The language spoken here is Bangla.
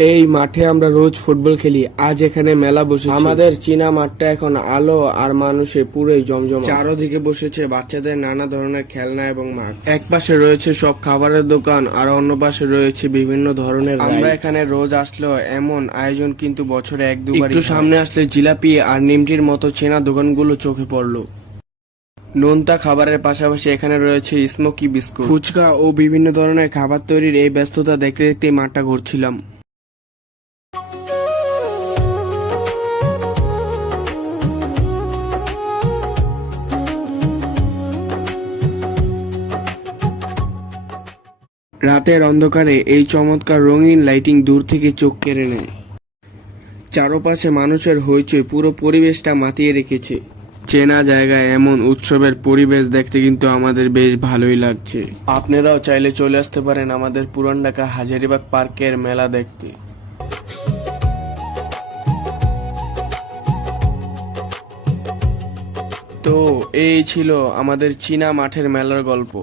এই মাঠে আমরা রোজ ফুটবল খেলি। আজ এখানে মেলা বসেছে। আমাদের চীনা মাঠটা এখন আলো আর মানুষে পুরোই জমজমা। চারদিকে বসেছে বাচ্চাদের নানা ধরনের খেলনা এবং মাছ। এক পাশে রয়েছে সব খাবারের দোকান আর অন্য পাশে রয়েছে বিভিন্ন ধরনের আমরা এখানে রোজ আসলেও এমন আয়োজন কিন্তু বছরে এক দুবার। একটু সামনে আসলে জিলাপি আর নিমটির মতো চেনা দোকানগুলো চোখে পড়লো। নোনতা খাবারের পাশাপাশি এখানে রয়েছে স্মোকি বিস্কুট, ফুচকা ও বিভিন্ন ধরনের খাবার তৈরির এই ব্যস্ততা দেখতে দেখতে মাঠটা ঘুরছিলাম। রাতের অন্ধকারে এই চমৎকার রঙিন লাইটিং দূর থেকে চোখ কেড়ে নেয়। চারপাশে মানুষের হইচই পুরো পরিবেশটা মাতিয়ে রেখেছে। চেনা জায়গায় এমন উৎসবের পরিবেশ দেখতে কিন্তু আমাদের বেশ ভালোই লাগছে। আপনারাও চাইলে চলে আসতে পারেন আমাদের পুরান ঢাকা হাজারীবাগ পার্কের মেলা দেখতে। তো এই ছিল আমাদের চীনা মাঠের মেলার গল্প।